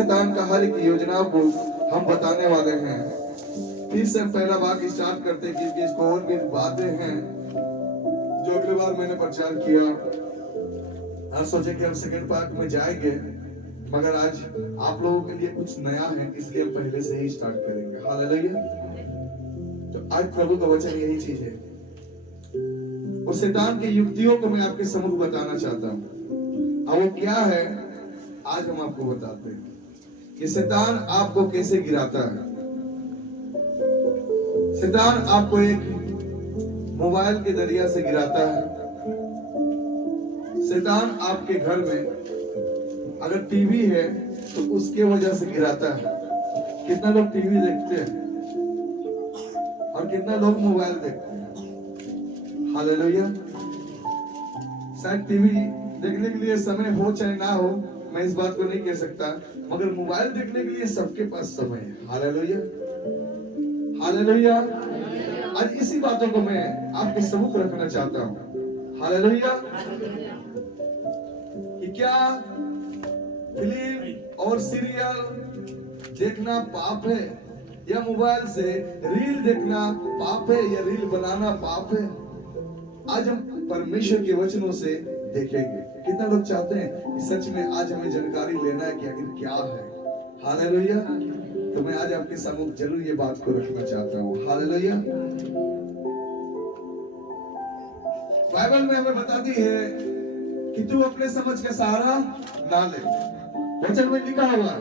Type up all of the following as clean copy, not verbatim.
शैतान का हर एक योजना को हम बताने वाले हैं। फिर से पहला भाग स्टार्ट करते हैं क्योंकि इसको और भी बातें हैं जो अगली बार मैंने प्रचार किया। आज सोचे कि हम सेकंड पार्ट में जाएंगे, मगर आज आप लोगों के लिए कुछ नया है, इसलिए हम पहले से ही स्टार्ट करेंगे। हालेलुया। तो आज प्रभु का वचन यही चीज है, और शैतान की युक्तियों को मैं आपके सम्मुख बताना चाहता हूँ। और वो क्या है आज हम आपको बताते हैं कि शैतान आपको कैसे गिराता है। शैतान आपको एक मोबाइल के जरिया से गिराता है। शैतान आपके घर में अगर टीवी है तो उसके वजह से गिराता है। कितना लोग टीवी देखते हैं और कितना लोग मोबाइल देखते हैं। हालेलुया। शायद टीवी देखने के लिए समय हो चाहे ना हो, मैं इस बात को नहीं कह सकता, मगर मोबाइल देखने के लिए सबके पास समय है। Hallelujah, hallelujah. आज इसी बातों को मैं आपके सम्मुख रखना चाहता हूँ। हालेलुया। कि क्या फिल्म और सीरियल देखना पाप है, या मोबाइल से रील देखना पाप है, या रील बनाना पाप है? आज हम परमेश्वर के वचनों से देखेंगे। कितना लोग चाहते हैं कि सच में आज हमें जानकारी लेना है कि आखिर क्या है। हालेलुया। तो मैं आज आपके सामने जरूर ये बात को रखना चाहता हूँ। हालेलुया। बाइबल में हमें बताती है कि तू अपने समझ का सहारा ना ले। वचन में लिखा हुआ है,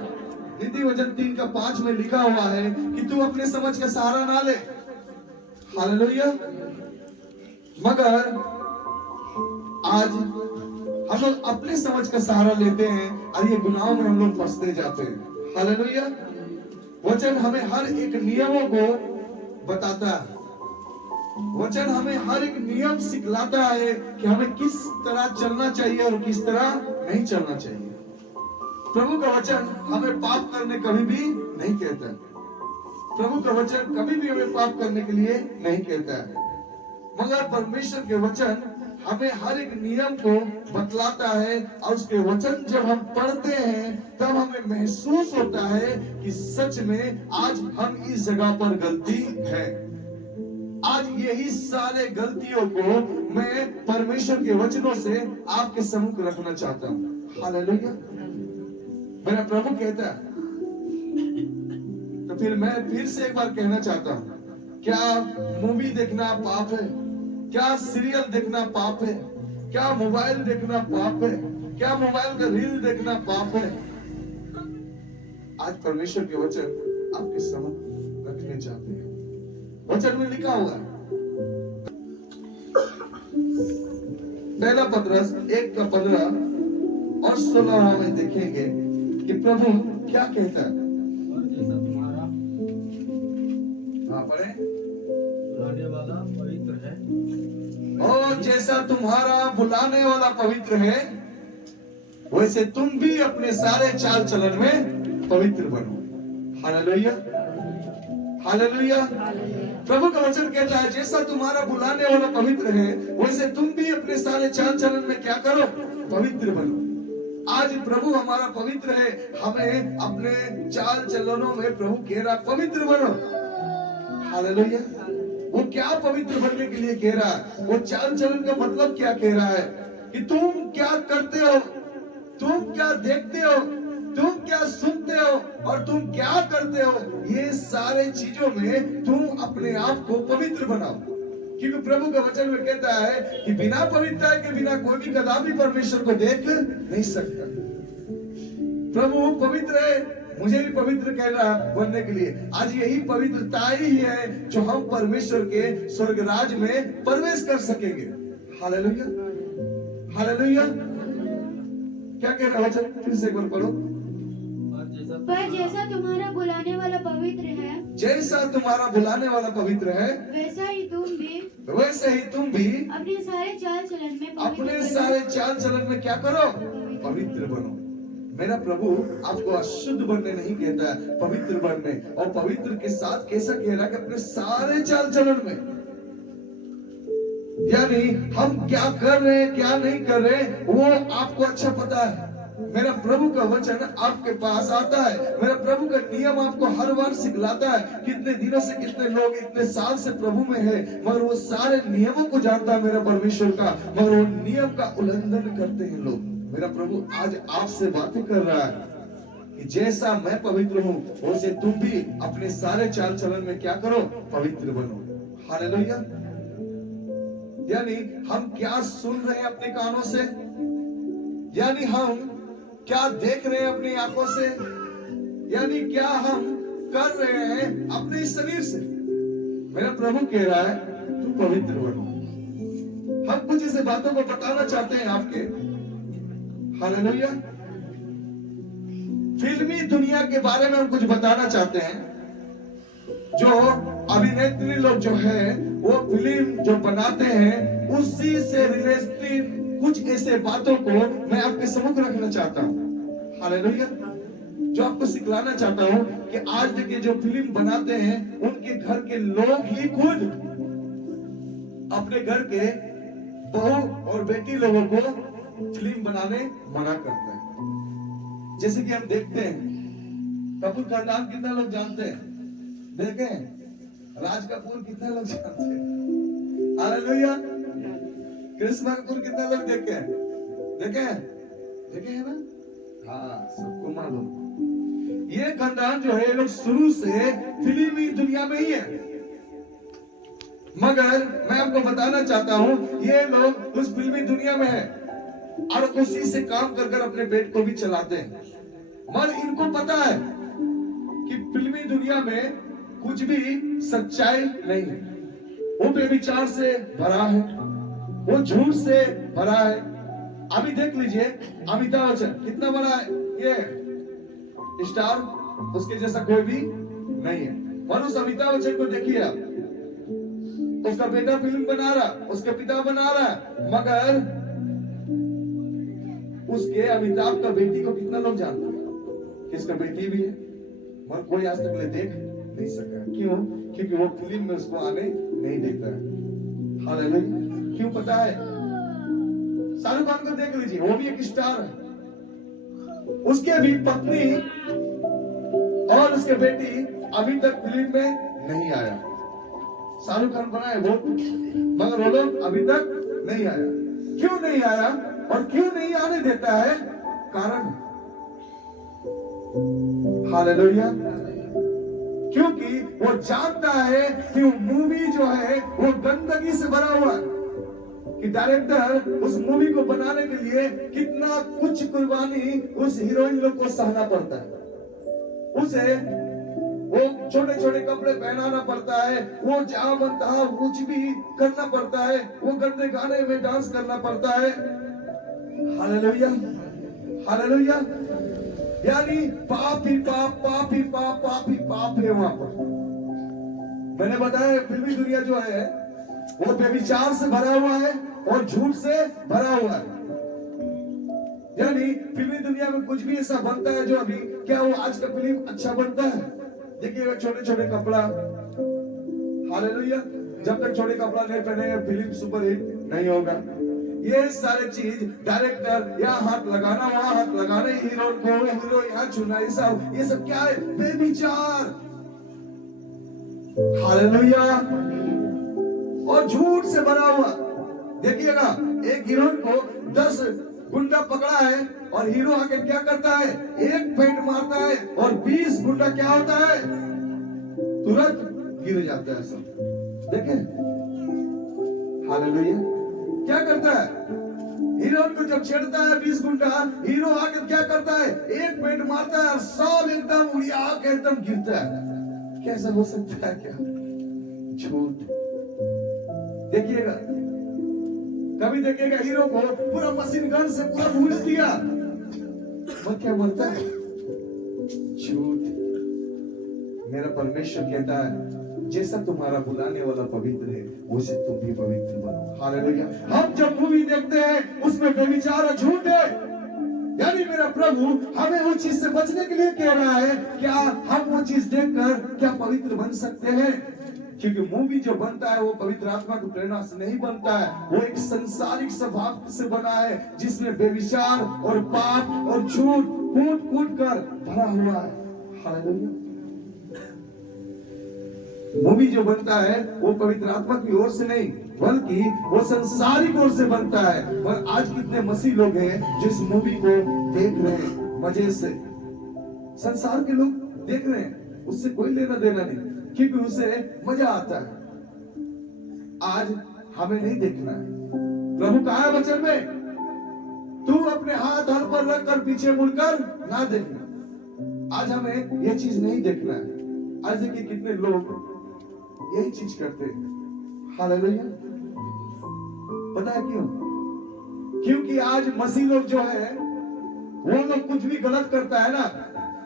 नीति वचन 3:5 में लिखा हुआ है कि तू अपने समझ का सहारा ना ले। हालेलुया। मगर आज हम लोग अपने समझ का सहारा लेते हैं और ये गुनाहों में हम लोग फंसते जाते हैं। हालेलुया। वचन हमें हर एक नियमों को बताता है। वचन हमें हर एक नियम सिखलाता है कि हमें किस तरह चलना चाहिए और किस तरह नहीं चलना चाहिए। प्रभु का वचन हमें पाप करने कभी भी नहीं कहता। प्रभु का वचन कभी भी हमें पाप करने के लिए नहीं कहता है, मगर परमेश्वर के वचन हमें हर एक नियम को बतलाता है। और उसके वचन जब हम पढ़ते हैं तब हमें महसूस होता है कि सच में आज हम इस जगह पर गलती है। आज यही सारे गलतियों को मैं परमेश्वर के वचनों से आपके सम्मुख रखना चाहता हूँ। हालेलुया। मेरा प्रभु कहता है, तो फिर मैं फिर से एक बार कहना चाहता हूँ, क्या मूवी देखना पाप है? क्या सीरियल देखना पाप है? क्या मोबाइल देखना पाप है? क्या मोबाइल का रील देखना पाप है? आज परमेश्वर के वचन आपके सम्मुख रखने चाहते हैं। वचन में लिखा हुआ है, पहला पतरस 1:15 और 16 में देखेंगे कि प्रभु क्या कहता है। हाँ पढ़े। बुलाने वाला पवित्र है, और जैसा तुम्हारा बुलाने वाला पवित्र है, वैसे तुम भी अपने सारे चाल चलन में पवित्र बनो। Hallelujah, hallelujah. प्रभु का वचन कहता है, जैसा तुम्हारा बुलाने वाला पवित्र है, वैसे तुम भी अपने सारे चाल चलन में क्या करो? पवित्र बनो। आज प्रभु हमारा पवित्र है, हमें अपने चाल चलनों में प्रभु कह रहा पवित्र बनो। हालेलुया। वो क्या पवित्र बनने के लिए कह रहा है? वो चाल चलन का मतलब क्या कह रहा है? कि तुम क्या करते हो, तुम क्या देखते हो, तुम क्या सुनते हो और तुम क्या करते हो, ये सारे चीजों में तुम अपने आप को पवित्र बनाओ। क्योंकि प्रभु का वचन में कहता है कि बिना पवित्रता के बिना कोई भी कदापि परमेश्वर को देख नहीं सकता। प्रभु पवित्र है, मुझे भी पवित्र कह रहा बनने के लिए। आज यही पवित्रता ही है जो हम परमेश्वर के स्वर्ग राज में प्रवेश कर सकेंगे। Hallelujah, hallelujah. क्या कह रहा वचन? फिर से एक बार पढ़ो। पर जैसा तुम्हारा बुलाने वाला पवित्र है, जैसा तुम्हारा बुलाने वाला पवित्र है, वैसा ही तुम भी अपने सारे चाल चलन में अपने सारे चाल चलन में क्या करो? पवित्र बनो। मेरा प्रभु आपको अशुद्ध बनने नहीं कहता है, पवित्र बनने। और पवित्र के साथ कैसा कह रहा है? कि अपने सारे चाल चलन में, यानी हम क्या कर रहे हैं क्या नहीं कर रहे वो आपको अच्छा पता है। मेरा प्रभु का वचन आपके पास आता है, मेरा प्रभु का नियम आपको हर बार सिखलाता है। कितने दिनों से, कितने लोग इतने साल से प्रभु में है, मगर वो सारे नियमों को जानता है मेरा परमेश्वर का, मगर वो नियम का उल्लंघन करते हैं लोग। मेरा प्रभु आज आपसे बातें कर रहा है कि जैसा मैं पवित्र हूँ वैसे तुम भी अपने सारे चाल चलन में क्या करो, पवित्र बनो। हालेलुया। यानी हम क्या सुन रहे हैं अपने कानों से, यानी हम क्या देख रहे हैं अपनी आंखों से, यानी क्या हम कर रहे हैं अपने शरीर से। मेरा प्रभु कह रहा है तू पवित्र बनो। हम कुछ ऐसे बातों को बताना चाहते हैं आपके। हालेलुया। फिल्मी दुनिया के बारे में हम कुछ बताना चाहते हैं। जो अभिनेत्री लोग जो है वो फिल्म जो बनाते हैं उसी से रिलेटेड कुछ ऐसे बातों को मैं आपके सम्मुख रखना चाहता हूँ। हालेलुया। जो आपको सिखलाना चाहता हूँ कि आज के जो फिल्म बनाते हैं उनके घर के लोग ही खुद अपने घर के बहू और बेटी लोगों को फिल्म बनाने मना करते हैं। जैसे कि हम देखते हैं कपूर खानदान कितना लोग जानते हैं, देखें राज कपूर कितने लोग जानते हैं। हालेलुया। कृष्णा कपूर कितने लोग देखे हैं, देखे हैं ना? हाँ, सबको मालूम। ये खानदान जो है ये लोग शुरू से फिल्मी दुनिया में ही है, मगर मैं आपको बताना चाहता हूं ये लोग उस फिल्मी दुनिया में है और उसी से काम कर कर अपने पेट को भी चलाते हैं। मगर इनको पता है कि फिल्मी दुनिया में कुछ भी सच्चाई नहीं है। वो बेविचार से भरा है, वो झूठ से भरा है। अभी देख लीजिए अमिताभ बच्चन कितना बड़ा है, ये स्टार, उसके जैसा कोई भी नहीं है। और उस अमिताभ बच्चन को देखिए आप, उसका बेटा फिल्म बना रहा, उसका पिता बना रहा है, मगर उसके अमिताभ का बेटी को कितना लोग जानते हैं कि इसका बेटी भी है, मगर कोई आज तक ले देख नहीं सका। क्यों? क्योंकि वो फिल्म में उसको आने नहीं देता है। हालेलुया। क्यों पता है? शाहरुख खान को देख लीजिए, वो भी एक स्टार है, उसके भी पत्नी और उसके बेटी अभी तक फिल्म में नहीं आया। शाहरुख खान बना है वो, मगर वो लोग अभी तक नहीं आया। क्यों नहीं आया और क्यों नहीं आने देता है? कारण हालेलुया। क्योंकि वो जानता है कि वो मूवी जो है वो गंदगी से भरा हुआ है, कि डायरेक्टर उस मूवी को बनाने के लिए कितना कुछ कुर्बानी उस हीरोइन लोग को सहना पड़ता है। उसे वो छोटे छोटे कपड़े पहनाना पड़ता है, वो जहां मन तहां कुछ भी करना पड़ता है, वो गंदे गाने में डांस करना पड़ता है। हालेलुया। हालेलुया। यानी पाप ही पाप, पाप ही पाप, पाप ही पाप है वहां पर। मैंने बताया फिल्मी दुनिया जो है वो व्यभिचार से भरा हुआ है और झूठ से भरा हुआ है। यानी फिल्मी दुनिया में कुछ भी ऐसा बनता है जो अभी, क्या वो आज का फिल्म अच्छा बनता है? देखिए छोटे छोटे कपड़ा। हालेलुया। जब तक छोटे कपड़ा नहीं पहनेंगे फिल्म सुपरहिट नहीं होगा। ये सारे चीज डायरेक्टर यहाँ हाथ लगाना, वहां हाथ लगाना, हीरो को हीरो यहाँ छूना, ये सब क्या है? बेविचार। हालेलुया। और झूठ से भरा हुआ। देखिएगा एक हीरोइन को 10 गुंडा पकड़ा है और हीरो आके क्या करता है? एक फेंट मारता है और 20 गुंडा क्या होता है? तुरंत गिर जाता है सब। देखें हालेलुया। क्या करता है? हीरोइन को जब छेड़ता है 20 गुंडा, हीरो आकर क्या करता है? एक फेंट मारता है और सब एकदम उड़िया के एकदम गिरता है। कैसा हो सकता है? क्या झूठ। देखिएगा कभी देखिएगा हीरो को पूरा मशीन गन से पूरा भूज दिया, वो क्या बोलता है? झूठ। मेरा परमेश्वर कहता है जैसा तुम्हारा बुलाने वाला पवित्र है वैसे तुम भी पवित्र बनो। हालेलुया। हम जब मूवी देखते हैं उसमें बेविचार और झूठ है, यानी मेरा प्रभु हमें वो चीज से बचने के लिए कह रहा है। क्या हम वो चीज देखकर क्या पवित्र बन सकते हैं? क्योंकि मूवी जो बनता है वो पवित्र आत्मा की प्रेरणा से नहीं बनता है, वो एक संसारिक स्वभाव से बना है जिसमें बेविचार और पाप और झूठ कूट कूट कर भरा हुआ है। हालेलुया। मूवी जो बनता है वो पवित्र आत्मा की ओर से नहीं बल्कि वो संसारिक ओर से बनता है। और आज कितने मसीह लोग हैं जो इस मूवी को देख रहे हैं मजे से। संसार के लोग देख रहे हैं, उससे कोई लेना देना नहीं, क्योंकि उसे मजा आता है। आज हमें नहीं देखना है। प्रभु कहा है वचन में, तू अपने हाथ हल पर रख कर पीछे मुड़कर ना देखना। आज हमें यह चीज नहीं देखना है। आज देखिए कितने लोग यही चीज करते हैं। हालेलुया। पता है क्यों? क्योंकि आज मसीह लोग जो है वो लोग कुछ भी गलत करता है ना,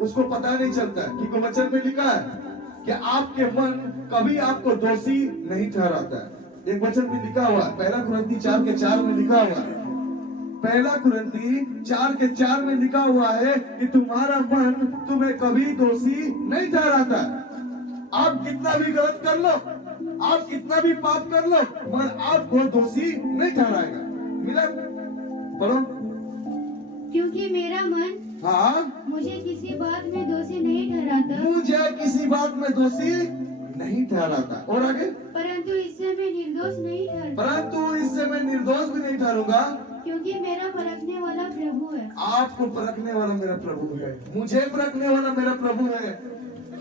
उसको पता नहीं चलता है। क्योंकि वचन में लिखा है कि आपके मन कभी आपको दोषी नहीं ठहराता है। एक वचन में लिखा हुआ है, 1 कुरिन्थी 4:4 में लिखा हुआ है, 1 कुरिन्थी 4:4 में लिखा हुआ है कि तुम्हारा मन तुम्हें कभी दोषी नहीं ठहराता। आप कितना भी गलत कर लो, आप कितना भी पाप कर लो, मगर आपको दोषी नहीं ठहराएगा। मिला? पढ़ो। क्योंकि मेरा मन हाँ, मुझे किसी बात में दोषी नहीं ठहराता, मुझे किसी बात में दोषी नहीं ठहराता। और आगे, परंतु इससे मैं निर्दोष नहीं ठहरता, परंतु इससे मैं निर्दोष भी नहीं ठहरूंगा, क्योंकि मेरा परखने वाला प्रभु है। आपको परखने वाला मेरा प्रभु है, मुझे परखने वाला मेरा प्रभु है।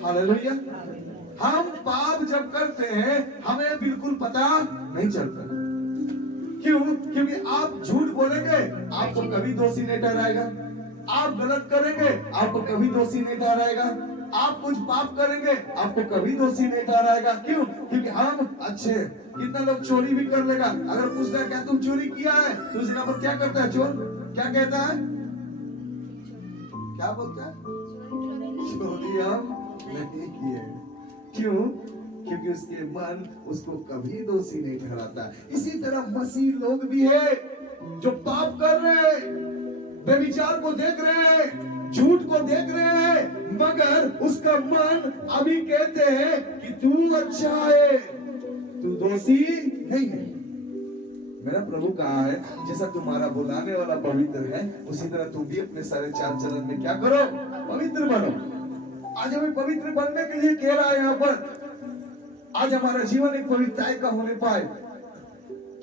हालेलुया। हम पाप जब करते हैं हमें बिल्कुल पता नहीं चलता। क्यों? क्योंकि आप झूठ बोलेंगे आपको कभी दोषी नहीं ठहराएगा, आप गलत करेंगे आपको कभी दोषी नहीं ठहराएगा, आप कुछ पाप करेंगे आपको कभी दोषी नहीं ठहराएगा। क्यों? क्योंकि हम अच्छे। कितना लोग चोरी भी कर लेगा, अगर पूछता है क्या तुम चोरी किया है तो उस जगह पर क्या करता है चोर? क्या कहता है? क्या बोलता है? चोरी हम नहीं किए। क्यों? क्योंकि उसके मन उसको कभी दोषी नहीं ठहराता। इसी तरह मसीह लोग भी है जो पाप कर रहे हैं, बेविचार को देख रहे हैं, झूठ को देख रहे हैं, मगर उसका मन अभी कहते हैं कि तू अच्छा है, तू दोषी नहीं है। मेरा प्रभु कहा है जैसा तुम्हारा बुलाने वाला पवित्र है उसी तरह तुम भी अपने सारे चार चरण में क्या करो? पवित्र बनो। आज हमें पवित्र बनने के लिए कह रहा है यहाँ पर। आज हमारा जीवन एक पवित्रता का होने पाए।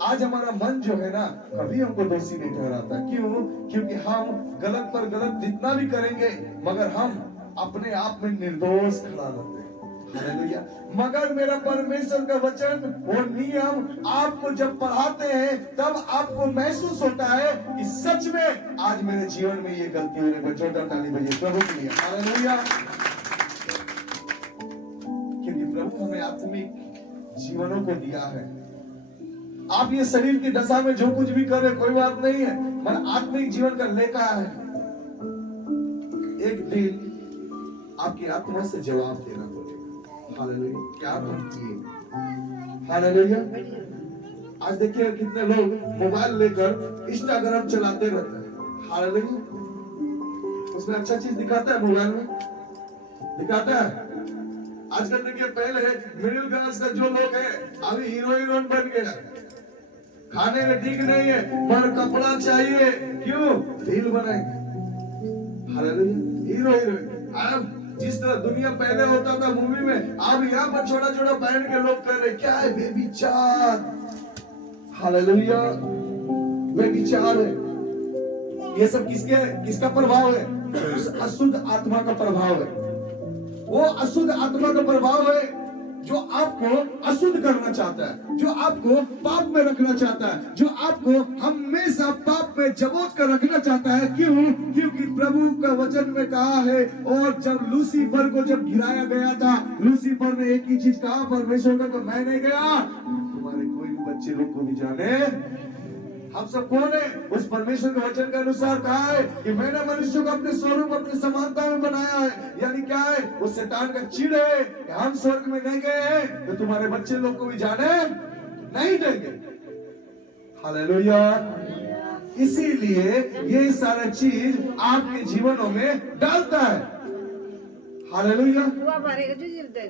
आज हमारा मन जो है ना कभी हमको दोषी नहीं ठहराता। क्यों? क्योंकि हम गलत पर गलत जितना भी करेंगे मगर हम अपने आप में निर्दोष खड़ा रहते हैं। हालेलुया। मगर मेरा परमेश्वर का वचन और नियम आपको जब पढ़ाते हैं तब आपको महसूस होता है कि सच में आज मेरे जीवन में ये गलती होने पर जोरदार ताली बजाइए प्रभु के लिए। हालेलुया। क्योंकि प्रभु हमें आत्मिक जीवनों को दिया है। आप ये शरीर की दशा में जो कुछ भी करें कोई बात नहीं है, पर आत्मिक जीवन का लेखा है। एक दिन आपकी आत्मा से जवाब देना पड़ेगा। हालेलुया। क्या तुम किए? हालेलुया। आज देखिए कितने लोग मोबाइल लेकर इंस्टाग्राम चलाते रहते हैं। हालेलुया। उसमें अच्छा चीज दिखाता है, मोबाइल में दिखाता है। आजकल देखिए पहले मिडिल क्लास का जो लोग है अभी हीरो हीरोइन बन गया। खाने में ठीक नहीं है पर कपड़ा चाहिए, क्यों? रील बनाएंगे। हालेलुया। हीरो हीरोइन अब जिस तरह दुनिया पहले होता था मूवी में, अब यहाँ पर छोटा छोटा पहन के लोग कर रहे क्या है? बेविचार। हालेलुया। बेविचार है। ये सब किसका प्रभाव है? उस अशुद्ध आत्मा का प्रभाव है। वो अशुद्ध आत्मा का प्रभाव है जो आपको अशुद्ध करना चाहता है, जो आपको पाप में रखना चाहता है, जो आपको हमेशा पाप में जबोच कर रखना चाहता है। क्यों? क्योंकि प्रभु का वचन में कहा है, और जब लूसीफर को जब गिराया गया था, लूसीफर ने एक ही चीज कहा परमेश्वर का, तो मैं नहीं गया, तुम्हारे कोई भी बच्चे लोग को भी जाने। हम सब कौन है? उस परमेश्वर के वचन के अनुसार कहा है कि मैंने मनुष्य को अपने स्वरूप अपनी समानता में बनाया है। यानी क्या है? वो शैतान का चिढ़ है कि हम स्वर्ग में नहीं गए हैं तो तुम्हारे बच्चे लोग को भी जाने नहीं देंगे। हालेलुया। इसीलिए ये सारा चीज आपके जीवनों में डालता है। हालेलुया। हुआ भरेगा जो जिल दे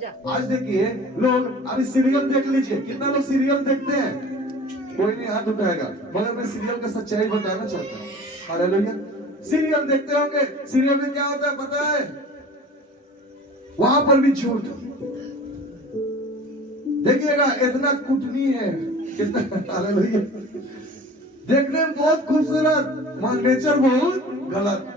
जा। आज देखिए लोग अभी सीरियल देख लीजिए, कितना लोग सीरियल देखते हैं, कोई नहीं हाथ उठाएगा, मगर मैं सीरियल का सच्चाई बताना चाहता हूँ। हालेलुया। सीरियल देखते होंगे, सीरियल में क्या होता है पता है? वहां पर भी झूठ। देखिएगा इतना कुटनी है, कितना हालेलुया, देखने में बहुत खूबसूरत, मगर नेचर बहुत गलत।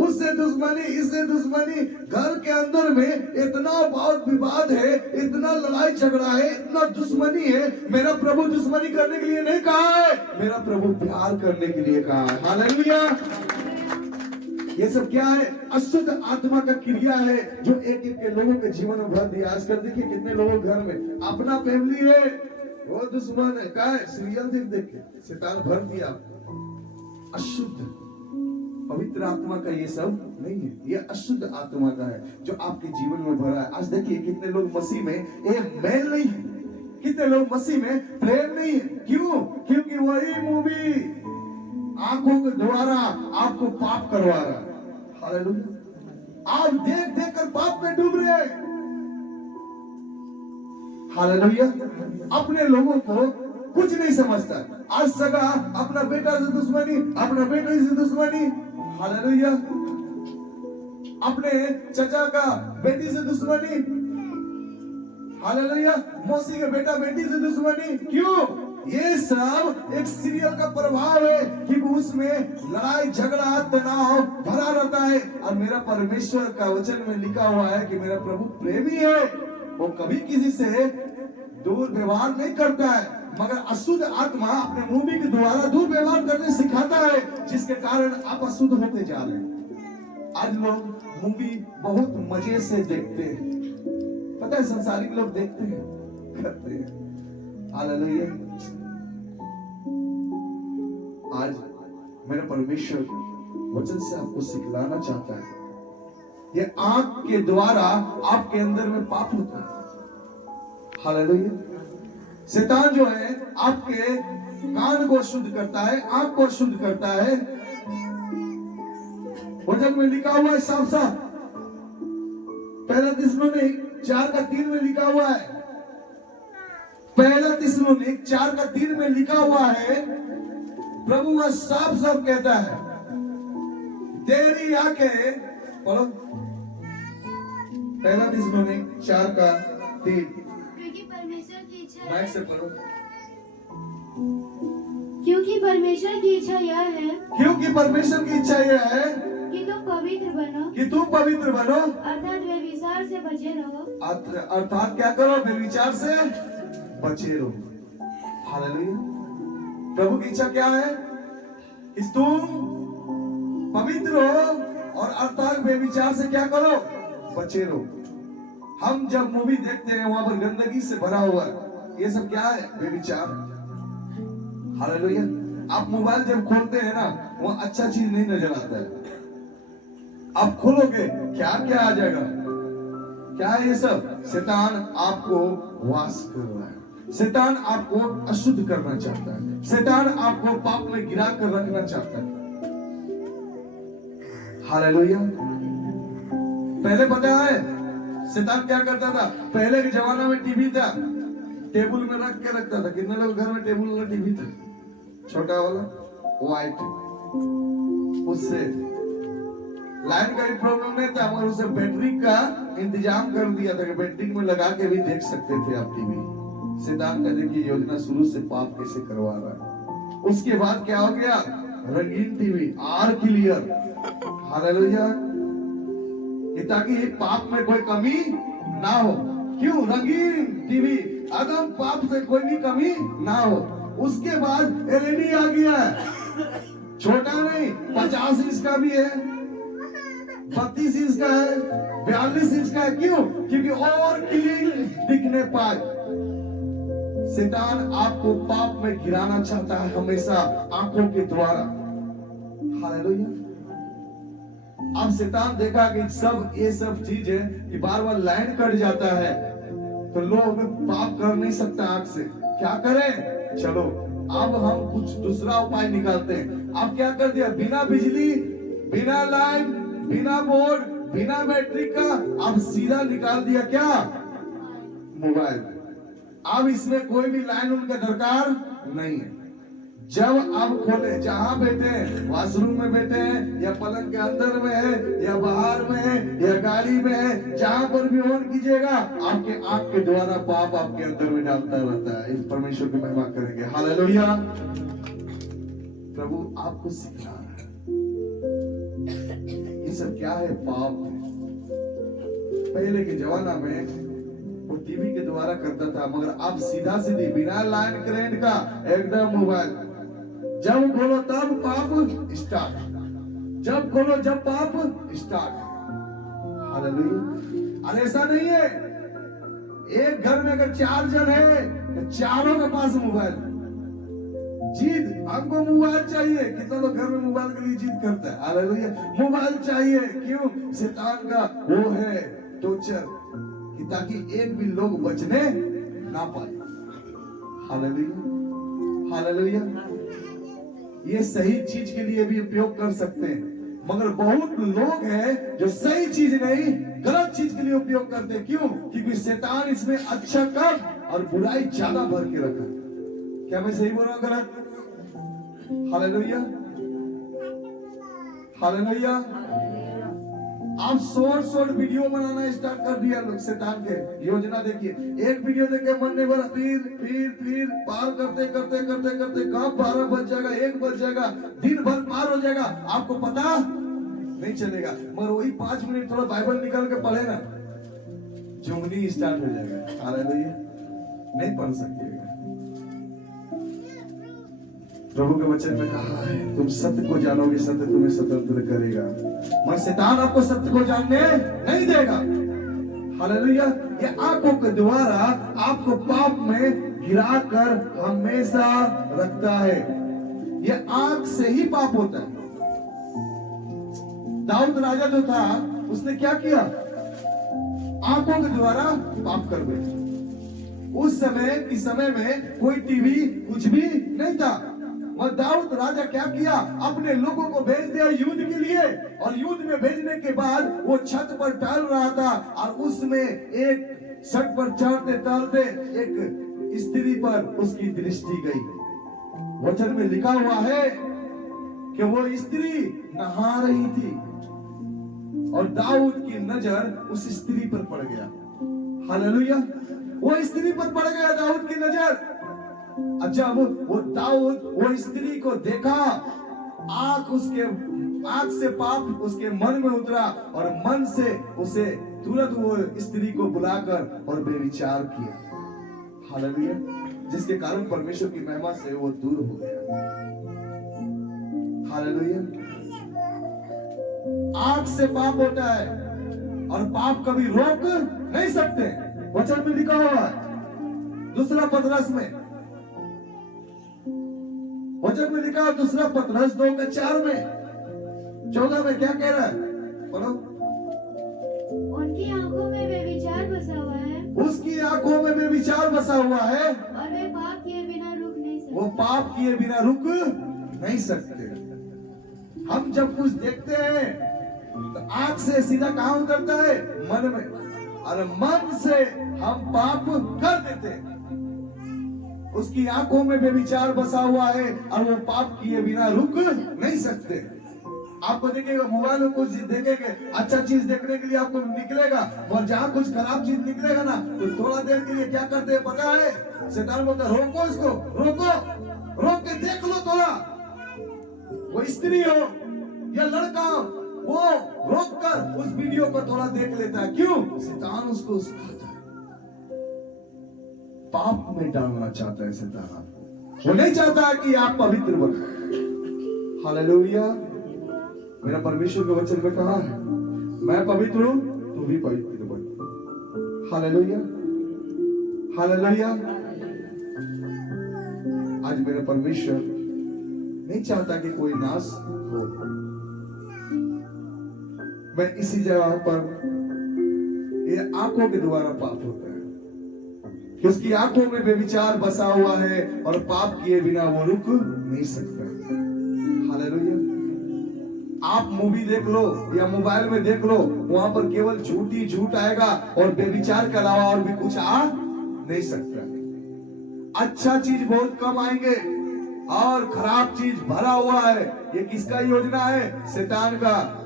उससे दुश्मनी, इससे दुश्मनी, घर के अंदर में इतना वाद विवाद है, इतना लड़ाई झगड़ा है, इतना दुश्मनी है। मेरा प्रभु दुश्मनी करने के लिए नहीं कहा है, मेरा प्रभु प्यार करने के लिए कहा है। हालेलुया। ये सब क्या है? अशुद्ध आत्मा का क्रिया है जो एक एक के लोगों के जीवन में भर दिया। आजकल देखिए कितने लोगों घर में अपना फैमिली है, वो दुश्मन है, क्या है? सीरियल देख देख के शैतान भर दिया। अशुद्ध, पवित्र आत्मा का ये सब नहीं है, ये अशुद्ध आत्मा का है जो आपके जीवन में भरा है। आज देखिए कितने लोग मसीह में एक मेल नहीं है, कितने लोग मसीह में प्रेम नहीं है। क्यों? क्योंकि वही मूवी आंखों के द्वारा आपको पाप करवा रहा है। हालेलुया। आप देख देख कर पाप में डूब रहे हैं। हालेलुया। अपने लोगों को कुछ नहीं समझता। आज सगा अपना बेटा से दुश्मनी, अपना बेटे से दुश्मनी। हालेलुया। अपने चचा का बेटी से दुश्मनी। हालेलुया। मौसी के बेटा बेटी से दुश्मनी। क्यों? ये सब एक सीरियल का प्रभाव है कि उसमें लड़ाई झगड़ा तनाव भरा रहता है। और मेरा परमेश्वर का वचन में लिखा हुआ है कि मेरा प्रभु प्रेमी है, वो कभी किसी से दुर्व्यवहार नहीं करता है, मगर अशुद्ध आत्मा अपने मूवी के द्वारा दुर्व्यवहार करने सिखाता है, जिसके कारण आप अशुद्ध होते जा रहे हैं। आज लोग मूवी बहुत मजे से देखते हैं, पता है, संसारिक लोग देखते हैं, करते हैं। हालेलुया। आज मेरा परमेश्वर वचन से आपको सिखलाना चाहता है, ये आंख के द्वारा आपके अंदर में पाप होता है। हालेलुया। शैतान जो है आपके कान को शुद्ध करता है, आंख को शुद्ध करता है। वचन में लिखा हुआ है साफ साफ, पहला थिस्सलुनीक 4:3 में लिखा हुआ है, पहला थिस्सलुनीक 4:3 में लिखा हुआ है, प्रभु वह साफ साफ कहता है, तेरी आंखें, पढ़ो, पहला थिस्सलुनीक 4:3, क्योंकि परमेश्वर की इच्छा माइक से पढ़ो। क्योंकि परमेश्वर की इच्छा यह है क्योंकि परमेश्वर की इच्छा यह है कि तुम पवित्र बनो, कि तुम पवित्र बनो, अर्थात व्यभिचार से बचे रहो। अर्थात क्या करो? व्यभिचार से बचे रहो। हालेलुया। प्रभु की इच्छा क्या है? कि तुम पवित्र हो, और अर्थात व्यभिचार से क्या करो? बचे रहो। हम जब मूवी देखते हैं वहां पर गंदगी से भरा हुआ है, ये सब क्या है? व्यभिचार। हालेलुया। आप मोबाइल जब खोलते हैं ना, वहां अच्छा चीज नहीं नजर आता है। आप खोलोगे क्या क्या आ जाएगा? क्या है ये सब? शैतान आपको वास कर रहा है, शैतान आपको अशुद्ध करना चाहता है, शैतान आपको पाप में गिरा कर रखना चाहता है। हालेलुया। पहले पता है शैतान क्या करता था? पहले के जमाना में टीवी था, टेबल में रख के रखता था। कितने लोग घर में टेबल वाला टीवी था? छोटा वाला व्हाइट, उससे लाइन का भी प्रॉब्लम नहीं था, मगर उसे बैटरी का इंतजाम कर दिया था कि बैटरी में लगा के भी देख सकते थे आप टीवी। शैतान का देखिए योजना शुरू से पाप कैसे करवा रहा है। उसके बाद क्या हो गया? रंगीन टीवी, आर क्लियर। हालेलुया। ताकि पाप में कोई कमी ना हो। क्यों? रंगीन टीवी, अदम पाप से कोई भी कमी ना हो। उसके बाद एलईडी आ गया है, छोटा नहीं, 50 इंच का भी है, 32 इंच का है, 42 इंच का है। क्यों? क्योंकि और क्लीन दिखने पाए। शैतान आपको पाप में गिराना चाहता है हमेशा आंखों के द्वारा। हालेलुया। अब शैतान देखा कि सब ये सब चीजें कि बार बार लाइन कट जाता है, तो लोग पाप कर नहीं सकता आंख से। क्या करें? चलो अब हम कुछ दूसरा उपाय निकालते हैं। अब क्या कर दिया? बिना बिजली, बिना लाइन, बिना बोर्ड, बिना बैटरी का अब सीधा निकाल दिया क्या, मोबाइल। अब इसमें कोई भी लाइन उनका दरकार नहीं है। जब आप खोले, जहां बैठे हैं, वॉशरूम में बैठे हैं या पलंग के अंदर में है या बाहर में है या गाड़ी में है, जहां पर भी ऑन कीजिएगा आपके आंख के द्वारा पाप आपके अंदर में डालता रहता है। इस परमेश्वर की महिमा करेंगे, हालेलुया। प्रभु आपको सिखा रहा है ये सब क्या है, पाप है। पहले के जमाना में वो टीवी के द्वारा करता था, मगर अब सीधा सीधी बिना लाइन करंट का एकदम मोबाइल, जब खोलो तब पाप स्टार्ट, जब खोलो जब पाप स्टार्ट। हालेलुया। अरे ऐसा नहीं है, एक घर में अगर 4 जन है तो चारों के पास मोबाइल। जिद, हमको मोबाइल चाहिए। कितना लोग घर में मोबाइल के लिए जिद करता है। हालेलुया। मोबाइल चाहिए, क्यों? शैतान का वो है टोर्चर, कि ताकि एक भी लोग बचने ना पाए। Hallelujah, hallelujah. ये सही चीज के लिए भी उपयोग कर सकते हैं, मगर बहुत लोग हैं जो सही चीज नहीं गलत चीज के लिए उपयोग करते हैं। क्यों? क्योंकि शैतान इसमें अच्छा कम और बुराई ज्यादा भर के रखा। क्या मैं सही बोल रहा हूं गलत? Hallelujah, hallelujah. आप शॉर्ट वीडियो बनाना स्टार्ट कर दिया लोग। शैतान के योजना देखिए, एक वीडियो देखे मन ने भर, फिर पार करते करते करते करते कब 12 बज जाएगा, 1 बज जाएगा, दिन भर पार हो जाएगा, आपको पता नहीं चलेगा। मगर वही 5 मिनट थोड़ा बाइबल निकाल के पढ़े ना, जुगनी स्टार्ट हो जाएगा। हालेलुया। नहीं पढ़ सकते। प्रभु के वचन में कहा है, तुम सत्य को जानोगे, सत्य तुम्हें स्वतंत्र करेगा। मगर शैतान आपको सत्य को जानने नहीं देगा। हालेलुया। ये आंखों के द्वारा आपको पाप में गिराकर हमेशा रखता है। ये आंख से ही पाप होता है। दाऊद राजा जो था, उसने क्या किया? आंखों के द्वारा पाप कर बैठा। उस समय में कोई टीवी कुछ भी नहीं था, और दाऊद राजा क्या किया? अपने लोगों को भेज दिया युद्ध के लिए, और युद्ध में भेजने के बाद वो छत पर टहल रहा था, और उसमें एक छत पर चढ़ते टहलते एक स्त्री पर उसकी दृष्टि गई। वचन में लिखा हुआ है कि वो स्त्री नहा रही थी और दाऊद की नजर उस स्त्री पर पड़ गया। हालेलुया। वो स्त्री पर पड़ गया दाऊद की नजर। जब वो दाऊद वो स्त्री को देखा, आंख से पाप उसके मन में उतरा, और मन से उसे तुरंत वो स्त्री को बुलाकर और बेविचार किया। हालेलुया। जिसके कारण परमेश्वर की महिमा से वो दूर हो गया। हालेलुया। आंख से पाप होता है और पाप कभी रोक नहीं सकते। वचन में लिखा हुआ है, दूसरा पतरस में, वचन में लिखा, दूसरा पतरस 2:4 में 14 में क्या कह रहा है? पढ़ो। उनकी आंखों में व्यभिचार बसा हुआ है, उसकी आंखों में व्यभिचार बसा हुआ है, और वे पाप किए बिना रुक नहीं सकते। वो पाप किए बिना रुक नहीं सकते। हम जब कुछ देखते हैं तो आंख से सीधा कहां उतरता है? मन में, और मन से हम पाप कर देते हैं। उसकी आंखों में बेविचार बसा हुआ है और वो पाप किए बिना रुक नहीं सकते। आपको देखेगा, मोबाइल में कुछ देखेंगे, अच्छा चीज देखने के लिए आपको निकलेगा, और जहां कुछ खराब चीज निकलेगा ना, तो थोड़ा देर के लिए क्या करते हैं पता है? शैतान बोलता है, रोको इसको, रोको, रोक के देख लो थोड़ा। वो स्त्री हो या लड़का हो, वो रोक कर उस वीडियो को थोड़ा देख लेता है। क्यों? शैतान उसको सिखाता है, पाप में डालना चाहता है शैतान आपको। वो नहीं चाहता है कि आप पवित्र बनो। हालेलुया। मेरा परमेश्वर के वचन में कहा है, मैं पवित्र हूं, तू भी पवित्र बन। Hallelujah, hallelujah. आज मेरा परमेश्वर नहीं चाहता कि कोई नाश हो। मैं इसी जगह पर, ये आंखों के द्वारा पाप होता है, कि उसकी आंखों में बेविचार बसा हुआ है और पाप किए बिना वो रुक नहीं सकता। हालेलुया। आप मूवी देख लो या मोबाइल में देख लो, वहां पर केवल झूठ ही झूठ आएगा और बेविचार के अलावा और भी कुछ आ नहीं सकता। अच्छा चीज बहुत कम आएंगे और खराब चीज भरा हुआ है। ये किसका योजना है? शैतान का।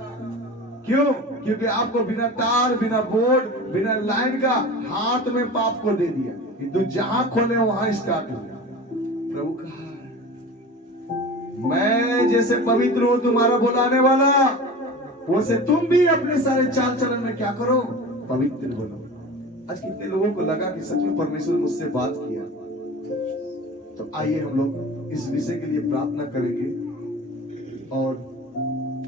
क्यों? क्योंकि आपको बिना तार, बिना बोर्ड, बिना लाइन का हाथ में पाप को दे दिया कि तू जहां खोले वहां स्टार्ट हो गया। प्रभु कहा मैं जैसे पवित्र हूं तुम्हारा बुलाने वाला, वैसे तुम भी अपने सारे चाल चलन में क्या करो? पवित्र बनो। आज कितने लोगों को लगा कि सच में परमेश्वर मुझसे बात किया? तो आइए हम लोग इस विषय के लिए प्रार्थना करेंगे और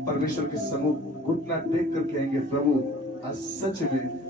परमेश्वर के सम्मुख घुटना टेक करके आएंगे। प्रभु आज सच में